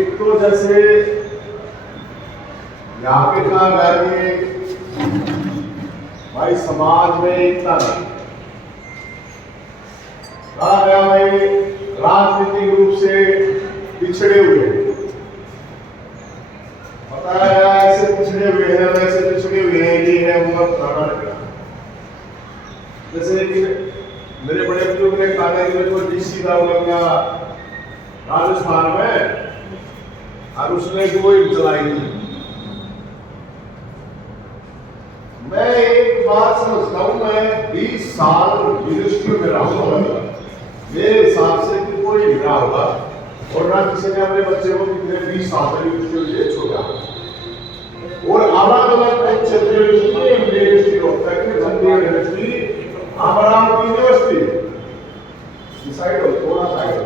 एक तो जैसे यहाँ पे कहा गया कि भाई समाज में एकता नहीं, कहा गया भाई राजनीतिक रूप से पिछड़े हुए, बताया गया ऐसे पिछड़े हुए हैं वैसे पिछड़े हुए हैं, ये है वो फलाना लगा। जैसे कि मेरे बड़े बुजुर्ग ने कहा कि मेरे को डीसी था राजस्थान में, और उसने कोई चलाई नहीं। मैं एक बात समझता हूं, मैं 20 साल यूनिवर्सिटी में रहा हूं, मेरे हिसाब से कोई नहीं रहा होगा, और ना किसी ने अपने बच्चे को कितने 20 साल तक यूनिवर्सिटी में छोड़ा। और अलग अलग क्षेत्र यूनिवर्सिटी होता है कि Chandigarh university, Amravati university side हो, थोड़ा साइड हो,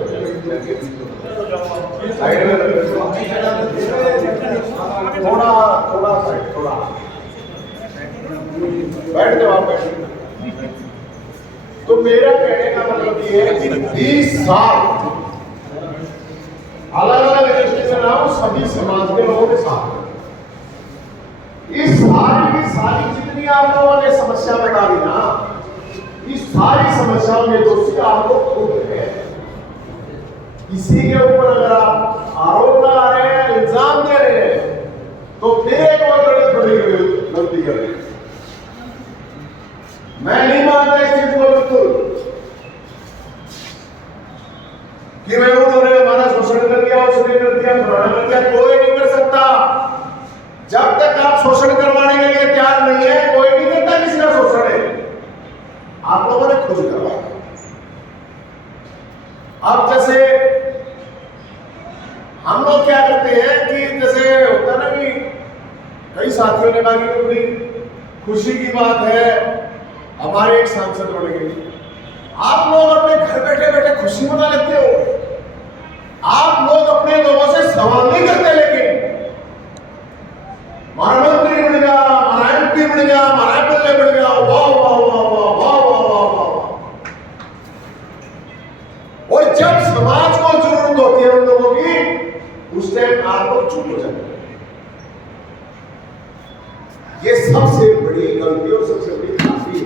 साइड में थोड़ा थोड़ा साइड, थोड़ा बैठ जाओ आप, बैठ। तो मेरा कहने का मतलब ये है कि 20 साल अलग अलग यूनिवर्सिटी में रहा हूं, सभी समाज के लोगों के साथ। इस सारी की सारी जितनी आप लोगों ने समस्या बता दी ना, इस सारी समस्याओं में दोषी आप लोग खुद हैं। किसी के ऊपर अगर आप आरोप लगा रहे हैं, इल्जाम दे रहे हैं, तो फिर एक और बड़ी गलती कर रहे हैं। मैं नहीं मानता इस चीज को बिल्कुल कि मैं उन्होंने हमारा शोषण कर दिया, उसने कर दिया, फलाना कर दिया। कोई नहीं कर सकता जब तक आप शोषण करवाने के लिए तैयार नहीं है। कोई नहीं करता किसी का शोषण है, आप लोगों ने खुद करवाया। अब जैसे हम लोग क्या करते हैं कि जैसे होता है ना कि कई साथियों ने कहा कि बड़ी खुशी की बात है हमारे एक सांसद बन गए। आप लोग अपने घर बैठे बैठे खुशी मना लेते हो, आप लोग अपने लोगों से सवाल नहीं करते। लेकिन हमारा मंत्री बन गया, हमारा एमपी बन गया, हमारा एमएलए बन गया, वाह वाह वाह वाह वाह वाह वाह वाह। और जब समाज को जरूरत होती है उन लोगों की, उस टाइम आप लोग चुप हो जाते हैं। ये सबसे बड़ी गलती और सबसे बड़ी खामी है।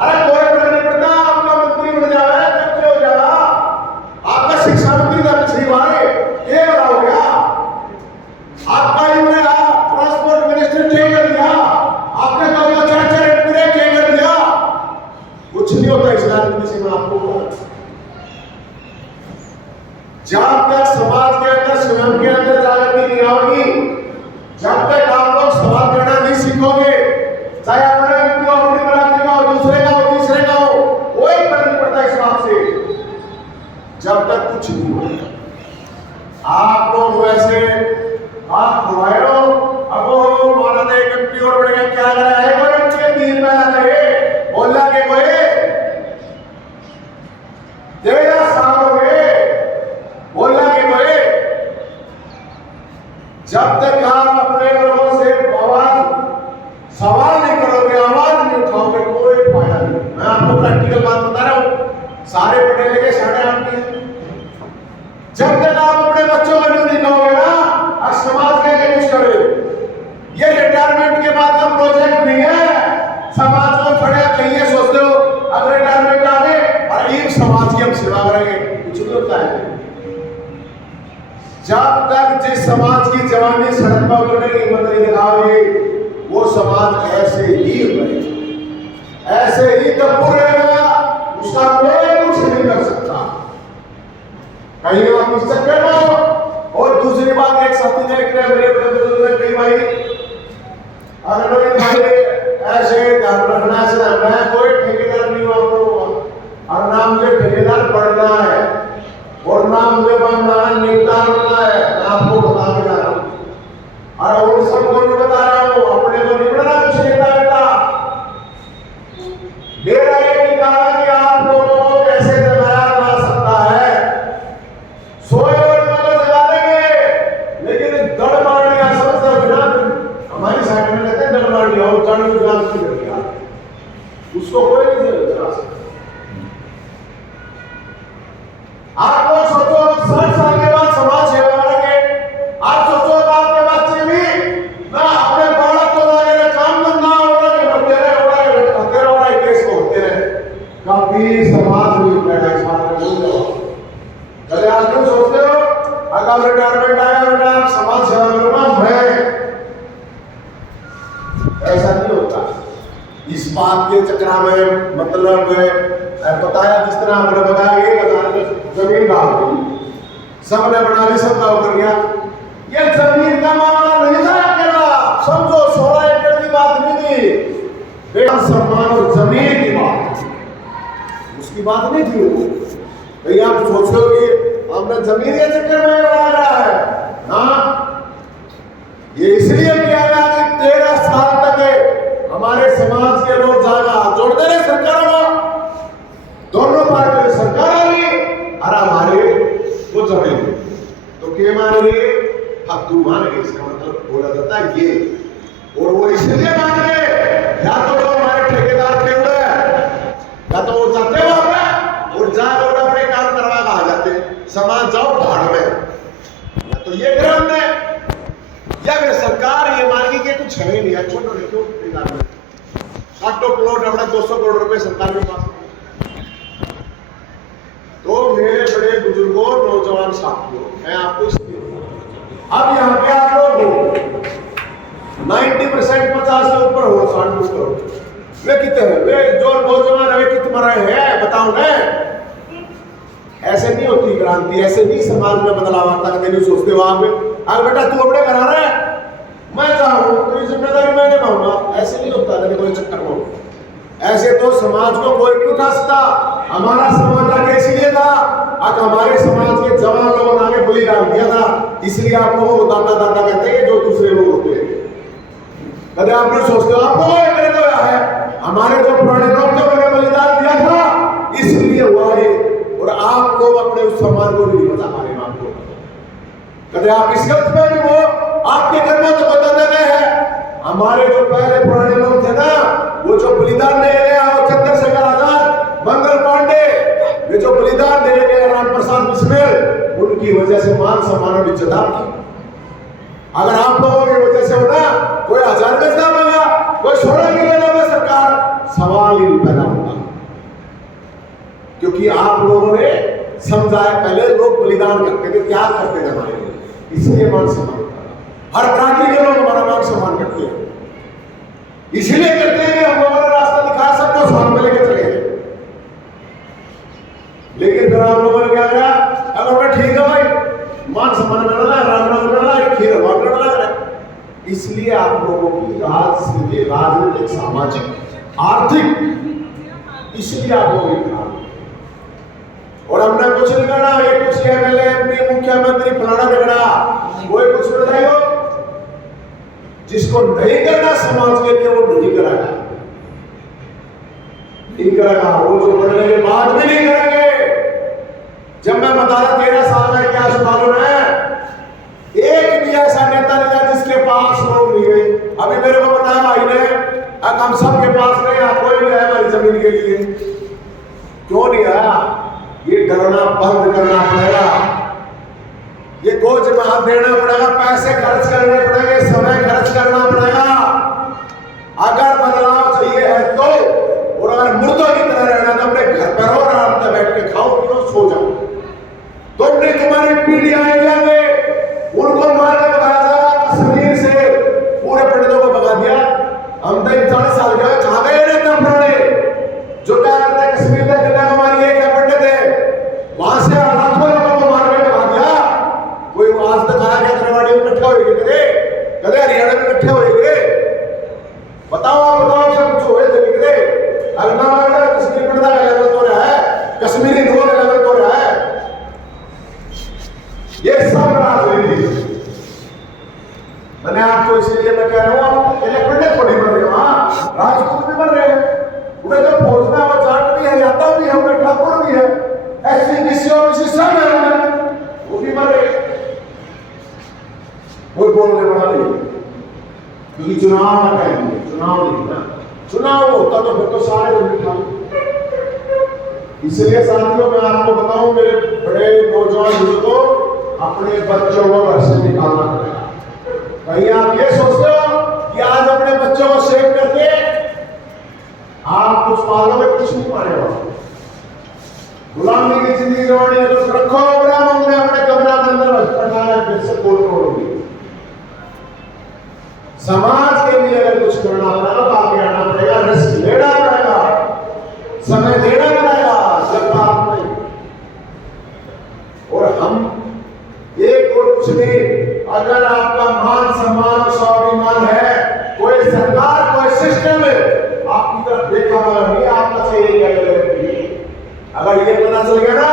अरे कोई फर्क नहीं पड़ता, आपका मंत्री बन जाए तब क्या हो जाएगा, आपका शिक्षा मंत्री का पिछली बार क्या बड़ा हो गया, आपका ट्रांसपोर्ट मिनिस्टर क्या कर दिया, आपने तो चार एमपी क्या कर दिया। कुछ नहीं होता इस राजनीति में आपको। जब तक समाज के अंदर स्वयं के अंदर जागृति नहीं आओगी, जब तक आप लोग सवाल करना नहीं सीखोगे, चाहे अपने एमपी हो, अपनी बरादरी का हो, दूसरे का हो, तीसरे का हो, कोई फर्क नहीं पड़ता इस बात से। जब तक कुछ नहीं होगा आप लोग वैसे आप खुआओ, अब वो माना दे एमपी और बढ़ गया, क्या करा है कोई एमपी के 3 पैसा लगे बोला के कोई 13 साल हो गए बोला के कोई। जब तक आप अपने लोगों से सवाल नहीं करोगे, आवाज नहीं उठाओगे, कोई फायदा नहीं। मैं आपको प्रैक्टिकल बात बता रहा हूं, सारे पढ़े लिखे 8.5 के। जब तक आप अपने बच्चों को नहीं कहोगे ना, आज समाज के कुछ करे। ये रिटायरमेंट के बाद का प्रोजेक्ट नहीं है, समाज को खड़े कहिए सोचते हो अब रिटायरमेंट आ गए और एक समाज की हम सेवा करेंगे, कुछ नहीं होता है। जब तक जिस समाज की जवानी सड़क पर उतरने की हिम्मत नहीं दिखाओगे, वो समाज ऐसे ही रहेगा, ऐसे ही कपूर रहेगा, उसका कोई कुछ नहीं कर सकता। कहीं आप इस चक्कर में हो। और दूसरी बात, एक साथी ने मेरे कई भाई अगर भाई ऐसे ध्यान रखना से मैं कोई ठेकेदार नहीं हूं आपको, और ना मुझे ठेकेदार बनना है और ना मुझे बनना है नेता बनना है। मैं आपको बता के जा रहा हूं और उन सबको भी बता रहा हूं, अपने को नहीं बनना कुछ नेता बेटा। मेरा ये निकाला कि आप लोगों को कैसे जगाया जा सकता है। सोए और को जगा देंगे, लेकिन दड़ मारने का समझता बिना, हमारी साइड में कहते हैं दड़ मारनी हो, जड़ गुजरात की कर दिया, उसको कोई नहीं जगा सकता। आप लोग सोचो 60 साल के बाद कब रिटायरमेंट आया बेटा समाज सेवा करूंगा मैं, ऐसा नहीं होता। इस बात के चक्कर में मतलब बताया जिस तरह आपने बताया 1000 जमीन डाल दी, सबने बना ली, सब काम कर गया। ये जमीन का मामला नहीं था अकेला, समझो 16 एकड़ की बात नहीं थी, बेटा सम्मान और जमीन की बात, उसकी बात नहीं थी वो। भाई आप सोचो कि हमने जमीन के चक्कर में बना रहा है ना, ये इसलिए किया गया कि 13 साल तक हमारे समाज के लोग जाना जोड़ते रहे सरकारों को, दोनों पार्टियों की सरकार आ गई और हमारे वो जमीन तो के मान गए, अब तू मान गए, इसका मतलब बोला जाता है ये, और वो इसलिए मान गए या तो वो हमारे ठेकेदार थे हुए, या तो वो जाते वहां पे और जाए और अपने काम करवा के आ जाते, समाज जाओ भाड़ में, या तो ये करे हमने, या फिर सरकार ये मान गई कि कुछ है नहीं है, छोड़ो नहीं, क्यों ठेकेदार में काटो प्लॉट अपना 200 करोड़ रुपए सरकार के पास। तो मेरे बड़े बुजुर्गों, नौजवान साथियों, मैं आपको अब यहाँ पे आप लोग हो 90% 50 से ऊपर हो, 60 करोड़ वे कितने हैं, वे जो नौजवान है वे कितने मर रहे हैं बताओ ना। ऐसे नहीं होती क्रांति, ऐसे नहीं समाज में बदलाव आता, कभी नहीं सोचते हो आप अगर बेटा तू अपने करा रहा है मैं चाहूँ तो ये जिम्मेदारी मैं निभाऊंगा, ऐसे नहीं होता कभी कोई चक्कर में। ऐसे तो समाज को कोई नहीं उठा सकता, हमारा समाज आगे इसलिए था आज हमारे समाज के जवान लोगों ने आगे बलिदान दिया था, इसलिए आप लोगों को दादा दादा कहते हैं जो दूसरे लोग होते हैं। कभी आप नहीं सोचते हो आप लोगों ने तो है हमारे जो पुराने लोग थे उन्होंने बलिदान दिया था इसलिए हुआ है, और आप लोग अपने उस सम्मान को नहीं बता पा रहे। आपको कभी आप इस गलत में भी हो, आपके घर में तो बताते गए हैं हमारे जो पहले पुराने लोग थे ना, वो जो बलिदान दे गए, वो चंद्रशेखर आजाद, मंगल पांडे, ये जो बलिदान दे गए, राम प्रसाद बिस्मिल, उनकी वजह से मान सम्मान और इज्जत आपकी। अगर आप लोगों की वजह से होना कोई 1000 गज ना मांगा, कोई 16 की लेना में सरकार, सवाल ही नहीं पैदा होता, क्योंकि आप लोगों ने समझाया। पहले लोग बलिदान करते थे, त्याग करते थे हमारे लिए, इसलिए मान सम्मान होता। हर प्रांत के लोग हमारा मान सम्मान करते हैं, इसलिए करते हैं कि हम लोगों ने रास्ता दिखाया, सबको साथ में लेके चले गए। लेकिन फिर आप लोगों ने क्या किया, अगर ठीक है भाई मान सम्मान करना है, राम राम करना है, खीर हवा करना है, इसलिए आप लोगों की राजनीतिक, सामाजिक, आर्थिक, इसलिए आप लोगों की और हमने कुछ नहीं करना, ये कुछ एमएलए एमपी मुख्यमंत्री फलाना झगड़ा कोई कुछ बताइयो, जिसको नहीं करना समाज के लिए वो नहीं करेगा, नहीं करेगा, वो जो करने के बाद भी नहीं करेंगे। जब मैं बता रहा 13 साल में क्या सुधारो है, एक भी ऐसा नेता नहीं था जिसके पास लोग नहीं गए। अभी मेरे को बताया भाई ने, अब हम सबके पास नहीं, कोई नहीं आया हमारी जमीन के लिए, क्यों नहीं आया? ये डरना बंद करना पड़ेगा, ये गोज में हाथ देना पड़ेगा, पैसे खर्च करने पड़ेंगे, समय खर्च करना पड़ेगा। अगर बदलाव चाहिए है तो, और अगर मुर्दों की तरह रहना तो अपने घर पर हो, आराम से बैठ के खाओ पियो सो जाओ। तुमने तुम्हारी पीढ़ी आएंगे उनको मार के भगाया जाएगा, कश्मीर से पूरे पंडितों को भगा दिया। हम 40 साल के कहां गए रहते पुराने जो क्या करते हैं, कश्मीर में कन्याकुमारी एक पंडित है, वहां से लाखों लोगों को मार के भगा दिया। कोई आज तक आया क्या रेवाड़ी में इकट्ठे हुए कदे कदे हरियाणा में इकट्ठे हुए, बताओ आप बताओ, सब कुछ हुए थे कदे अगना वाला कश्मीर पंडित का लेवल तो रहा है, कश्मीरी लोगों का लेवल तो रहा है। ये सब राजनीति, मैंने आपको इसलिए मैं कह रहा हूं, पंडित थोड़ी बन रहे हो, राजपूत भी बन रहे हैं, उन्हें तो फौजना और जाट भी है, यादव भी है, उन्हें ठाकुर भी है, ऐसी किसी सब है उन्हें, वो भी बन रहे, कोई बोलने वाला नहीं, क्योंकि चुनाव का टाइम है, चुनाव नहीं ना, चुनाव होता तो फिर तो सारे बिठा। इसलिए साथियों मैं आपको बताऊं, मेरे बड़े नौजवान बुजुर्गों, अपने बच्चों को घर से निकालना पड़ेगा। कहीं आप ये सोचते हो कि आज अपने बच्चों को सेव करके आप कुछ पालोगे, कुछ नहीं पालेगा। गुलामी की जिंदगी जवानी है तो रखो अपने कमरा के अंदर कुछ नहीं। अगर आपका मान सम्मान और स्वाभिमान है, कोई सरकार कोई सिस्टम आपकी तरफ देखा नहीं, आपका से ये क्या करेगा। अगर ये पता चल गया ना,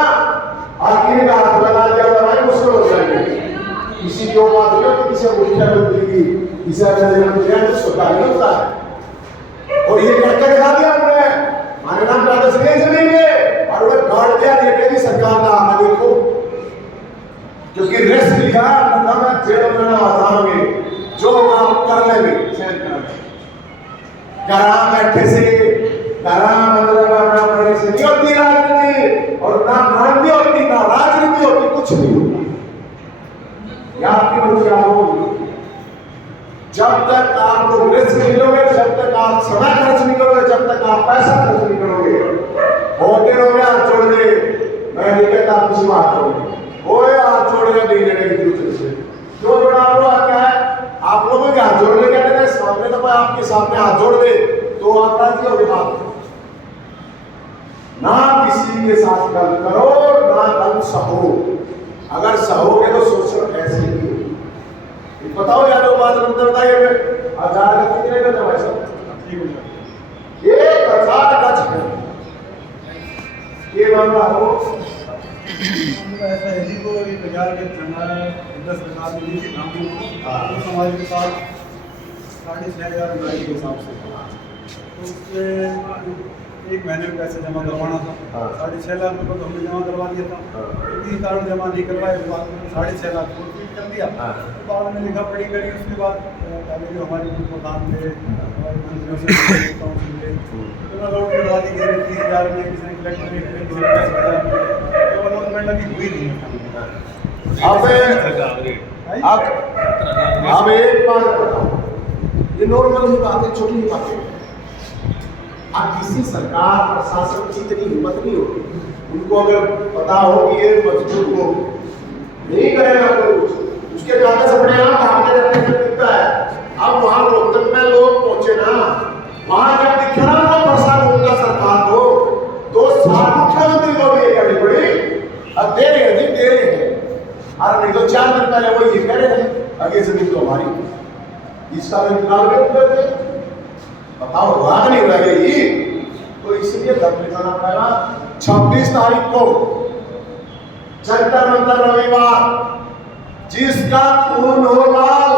आखिर का हाथ लगा दिया तो भाई मुश्किल हो जाएगी। किसी की बात हो तो किसी मुख्यमंत्री की किसी तो सरकार नहीं होता है। और ये करके दिखा दिया हमने, हमारे नाम का तो सही जमीन और वो गाड़ दिया लेके भी सरकार का आना देखो, क्योंकि रिस्क लिया मतलब जेल में ना आजाओगे, जो आप कर लेंगे सहन करेंगे। करा बैठे से करा मतलब अपना पढ़ने से नहीं होती राजनीति, और ना क्रांति होती ना राजनीति होती, कुछ नहीं होता। या आपकी मर्जी आप होगी। जब तक आप लोग रिस्क नहीं लोगे, जब तक आप समय खर्च नहीं करोगे, जब तक आप पैसा खर्च नहीं करोगे, होते रहोगे हाथ जोड़ दे। मैं नहीं कहता आप किसी हाथ जोड़े, ओए हाथ जोड़ेगा नहीं लेने की दूसरे से क्यों जोड़ा। आप लोग क्या है, आप लोगों के हाथ जोड़ने कहते हैं, सामने तो कोई आपके सामने हाथ जोड़ दे तो आप राजी हो बात ना। किसी के साथ गल करो ना गल सहो, अगर सहोगे तो शोषण ऐसे ही हो। बताओ यार वो बात बताइए, 1000 गज कितने गज है भाई साहब? 1000 गज है। ये मामला हो ऐसा है जी को 1000 गज चलना है, 10,000 मिली थी काम को समाज के साथ 6,500 रुपये के हिसाब से, तो उससे एक महीने में पैसे जमा करवाना था। 6.5 लाख रुपये तो हमने जमा करवा दिया था, क्योंकि कारण जमा नहीं करवाए, 6.5 लाख कर दिया। तो बाद में लिखा पढ़ी करी, उसके बाद पहले जो हमारे प्रधान थे हमारे मंत्रियों से काउंसिल थे, तो लौट करवा दी गई 30,000 में, किसी ने कलेक्टर में, किसी ने 10,000 में, तो अलॉटमेंट अभी हुई नहीं। अब एक बात बताओ, ये नॉर्मल ही बात है, छोटी ही बात है। अब किसी सरकार प्रशासन की इतनी हिम्मत नहीं होती, उनको अगर पता हो कि ये मजदूर को नहीं करेगा कुछ, उसके कागज अपने आप भागते जाते दिखता है। अब वहां रोहतक में लोग पहुंचे ना, वहां जब दिखा ना वो परेशान होगा सरकार को, तो सात मुख्यमंत्री को भी ये करनी पड़ी। अब दे रहे हैं, दे रहे हैं, अरे नहीं तो 4 दिन पहले वो ये कह रहे थे आगे जमीन तो हमारी, इसका इंतजार करते बताओ राग नहीं रहेगी। तो इसलिए दब निकालना पड़ेगा। 26 तारीख को जंतर मंतर रविवार, जिसका खून हो लाल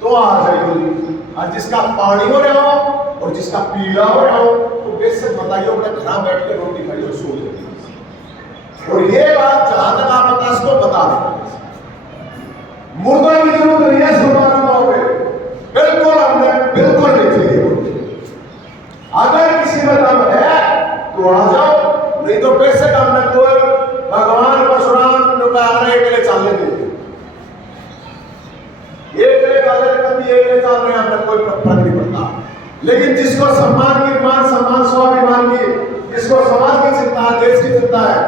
तो आ जाएगी, और जिसका पानी हो रहा हो और जिसका पीला हो रहा हो तो बेशक बताइए, अपने घर बैठ के रोटी खाइए और सो जाइए। और ये बात जहां तक आप बता इसको बता दें, मुर्दों की जरूरत नहीं है सुल्तानों पे, बिल्कुल हमने बिल्कुल नहीं चाहिए। अगर किसी में दम है तो आ जाओ, नहीं तो बेशक हमने कोई भगवान परशुराम के लिए चल लेंगे, एक ले चल रहे कभी एक ले चल रहे हैं, हमने कोई फर्क नहीं पड़ता। लेकिन जिसको सम्मान की, मान सम्मान स्वाभिमान की, जिसको समाज की चिंता है, देश की चिंता है,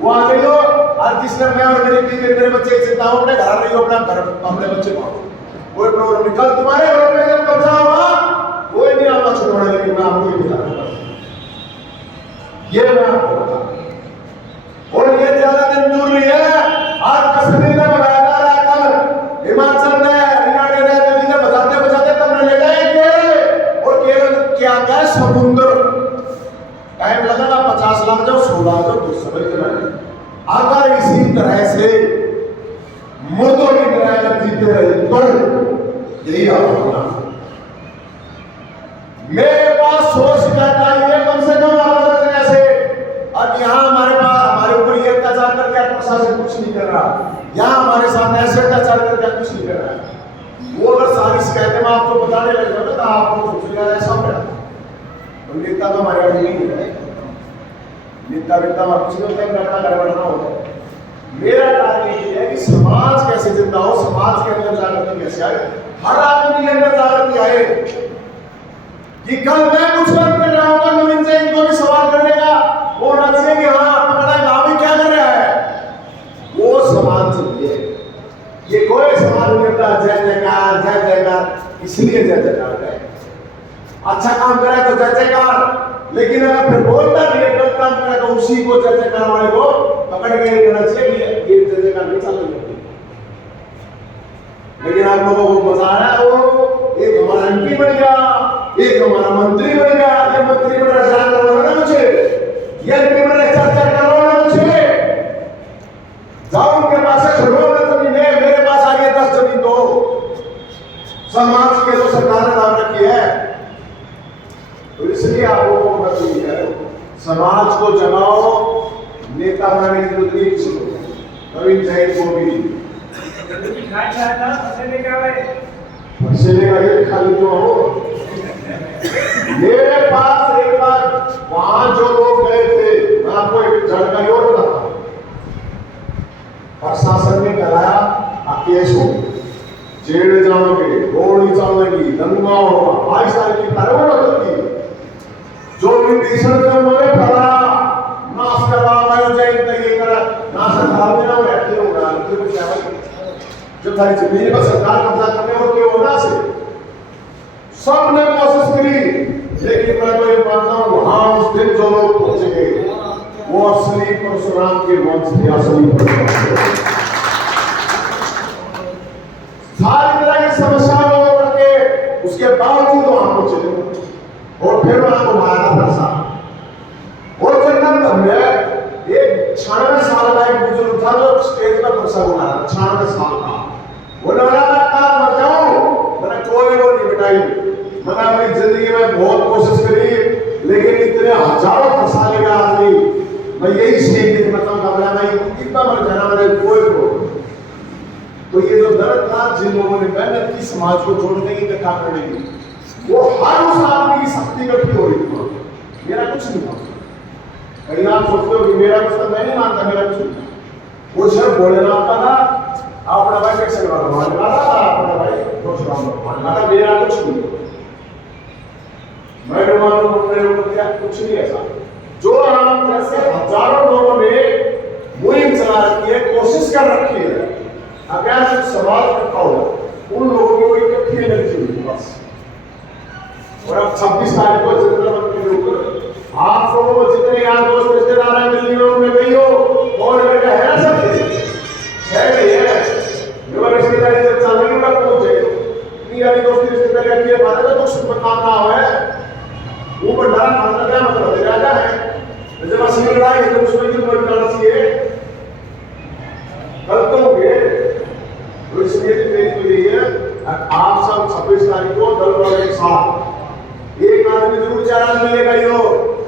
वो आ जाइयो। और जिसने मैं और मेरी बीवी मेरे बच्चे की चिंता हो, अपने घर रहियो, अपना घर अपने बच्चे पाओ, कोई प्रॉब्लम नहीं। कल तुम्हारे घर में जब कब्जा होगा कोई नहीं आपका छुड़वाना, लेकिन मैं आपको ये बता दूंगा, ये मैं आपको बता दूंगा। और ये ज्यादा दिन दूर नहीं है, आज कश्मीर में बनाया जा रहा है, कल हिमाचल में, हरियाणा में, दिल्ली में बजाते बजाते तब ले जाएंगे। और केरल क्या क्या समुद्र, टाइम लगेगा 50 लाख जाओ 16 जाओ, तो समझ में। अगर इसी तरह से मुर्दों की तरह जीते रहे तो यही होगा। मेरे पास सोच कहता है कम से कम ऐसे, अब यहाँ हमारे पास हमारे ऊपर ये अत्याचार करके प्रशासन कुछ नहीं कर रहा, यहाँ हमारे साथ ऐसे अत्याचार करके कुछ नहीं कर रहा है। वो अगर सारी शिकायतें मैं आपको बताने लग जाऊंगा तो आपको सोच लिया ऐसा हो रहा। नेता तो हमारे यहाँ नहीं है, नेता कुछ नहीं होता, गड़बड़ना होता है। मेरा टारगेट ये है कि समाज कैसे जिंदा हो, समाज के अंदर जागृति कैसे आए, हर आदमी के अंदर जागृति आए कि कल मैं कुछ गलत कर रहा हूँ, नवीन से इनको भी सवाल करने का वो ना चाहिए कि हाँ पकड़ा है गाँव क्या कर रहा है, वो समाज चाहिए। ये कोई सवाल नहीं होता जय जयकार जय जयकार, इसलिए जय जयकार है। अच्छा काम करे तो जय जयकार, लेकिन अगर फिर बोलता नहीं है गलत काम करे तो उसी को जय जयकार वाले को पकड़ के रहना चाहिए कि ये जय जयकार नहीं चल रही। हम लोगों को बताया वो एक हमारा एमपी बन गया, एक हमारा मंत्री बन गया। ये मंत्री बन रहा करवाना मुझे, ये एमपी बन रहा चर्चा करवाना मुझे। जाओ उनके पास से छोड़ो ना जमीन है, मेरे पास आ गया 10 जमीन दो। समाज के तो सरकार ने नाम रखी है, तो इसलिए आप लोगों को बता है समाज को जगाओ। नेता बनाने की जरूरत नहीं किसी को, नवीन जैन को भी फंसेले का ये खाली तो हो। मेरे पास एक बार वहां जो लोग गए थे, मैं आपको एक जानकारी और बताता हूं। प्रशासन ने कराया केस हो, जेल जाओगे, गोली चलेगी, दंगा होगा, 22 तारीख की तारीख की जो पिटीशन थे उन्होंने पढ़ा, नाश करवा मैं जैन तय करा, नाश करवा देना वो रहते होगा तो क्या है। जब थारी जमीन पर सरकार कब्जा करने और क्यों होना से सबने कोशिश करी, लेकिन मैं तो ये मानता हूं वहां उस दिन जो लोग पहुंचेंगे वो असली परशुराम के वंश थे, असली परशुराम। सारी तरह की समस्याओं को करके उसके बावजूद वहां पहुंचे और फिर वहां को मारा फंसा। और जब मैं एक 96 साल का एक बुजुर्ग था जो स्टेज पर प्रसंग हो रहा था, 96 साल का, वो लगा मैं कहाँ मर जाऊं, मैंने कोई वो नहीं बिठाई। मैंने अपनी जिंदगी में बहुत कोशिश करी, लेकिन इतने हजारों फंसा लेगा आदमी, मैं यही सीख के मतलब घबरा मैं कितना मर जाना, मैंने कोई प्रोब्लम। तो ये जो दर्द था जिन लोगों ने मेहनत की समाज को जोड़ने की, इकट्ठा करने की, वो हर उस आदमी की शक्ति इकट्ठी हो रही थी। मेरा कुछ नहीं था। कहीं आप सोचते हो कि मेरा कुछ था, मैं नहीं मानता मेरा कुछ नहीं था। वो सिर्फ भोलेनाथ का था, अपना भाई कृष्ण भगवान का था, अपना भाई परशुराम भगवान का था, मेरा कुछ नहीं था। मैं मानूं कुछ नहीं ऐसा। जो आम जैसे हजारों लोगों ने मुहिम चला रखी है, कोशिश कर रखी है, अगर समाज इकट्ठा हो उन लोगों की कोई इकट्ठी एनर्जी हुई बस। और अब 26 तारीख को चित्रपट के ऊपर आप लोगों को जितने यार दोस्त रिश्तेदार हैं दिल्ली में उनमें गई हो और बेटा है सब है नहीं है मेरा रिश्तेदारी जब चलेगी ना पहुंचे नहीं यारी दोस्ती रिश्तेदारी के बारे में तो सुपर काम ना हो है वो भंडारा खाना क्या मतलब है राजा है जब असली लड़ाई है तो उसमें क्यों भंडारा चाहिए कल तो होंगे। तो इसलिए मेरी तो यही है आप सब 26 तारीख को दल वाले के साथ एक आदमी जरूर 4 आदमी लेगा ही हो,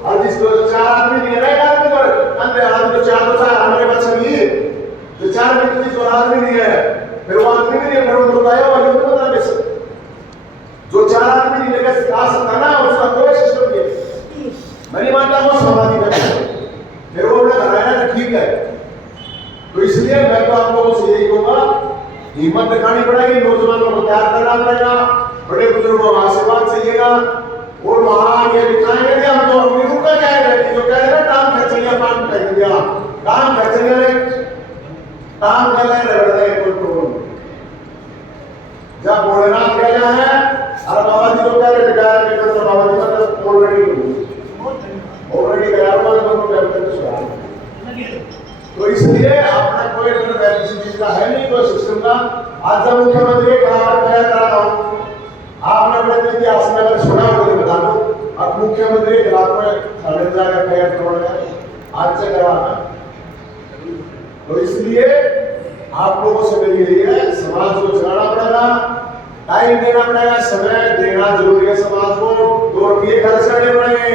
और जिसको 4 आदमी नहीं है एक आदमी तो अंदर आदमी तो 4 बचा हमारे पास सभी जो 4 आदमी तो जिसको आदमी नहीं है फिर वो आदमी भी नहीं बड़ा बताया और ये पता नहीं जो 4 आदमी नहीं लेगा सिखा सकता ना उसका कोई सिस्टम नहीं। मैं नहीं मानता वो समाधि करता है फिर वो उन्हें कराया तो ठीक है। तो इसलिए मैं तो आप लोगों से यही कहूंगा हिम्मत दिखानी पड़ेगी, नौजवानों को तैयार करना पड़ेगा, बड़े बुजुर्गों का आशीर्वाद चाहिएगा और वहां ये दिखाएंगे कि हम तो अपनी रुका क्या है जो कह रहे हैं काम खर्च लिया काम कर दिया काम खर्च लिया काम कर रहे कोई प्रॉब्लम जब भोलेनाथ कह रहे हैं अरे बाबा जी जो कह रहे थे तो बाबा जी मतलब ऑलरेडी गया तो इसलिए अपना कोई किसी चीज का है नहीं कोई सिस्टम का। आज जब मुख्यमंत्री तैयार करा रहा हूँ आपने अपने इतिहास में अगर सुना हो तो बता दो अब मुख्यमंत्री के खिलाफ में षड्यंत्र का तैयार करवाना आज से करवाना। तो इसलिए आप लोगों से मेरी यही है समाज को चलाना पड़ेगा, टाइम देना पड़ेगा, समय देना जरूरी है समाज को। 2 रुपये खर्च करने पड़ेंगे,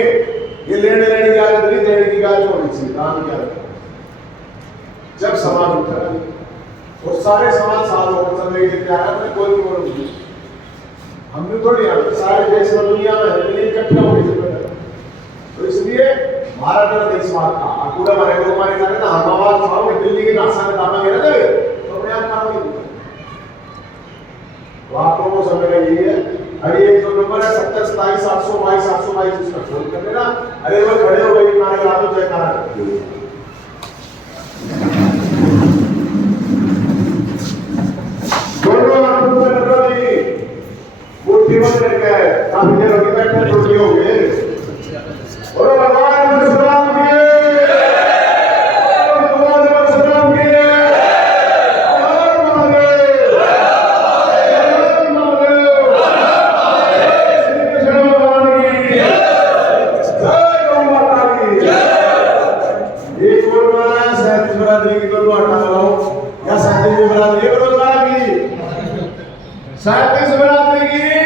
ये लेने देने की आदत नहीं देने की आदत होनी चाहिए काम की आदत। जब समाज उठा और सारे समाज साथ होकर चलने के लिए तैयार है कोई प्रॉब्लम नहीं। हम भी थोड़ी सारे देश में दुनिया में इकट्ठे होने से तो इसलिए भारत का देश का पूरा हमारे लोग हमारे जाने ना हम आवाज उठाओगे दिल्ली के नासा में दामा गिरा देंगे तो अपने आप काम नहीं होगा। तो आप लोगों को समझना यही है। अरे ये जो नंबर है 70 27 822 822 इसका फोन कर देना। अरे वो खड़े हो गए नारे ला दो जयकारा मुट्ठी बंद करके काफी देर होगी बैठे छुट्टी हो गए और भगवान परशुराम की भगवान परशुराम की बिरादरी की तो हटा लगाओ या 37 बिरादरी बेरोजगार की 37 बिरादरी की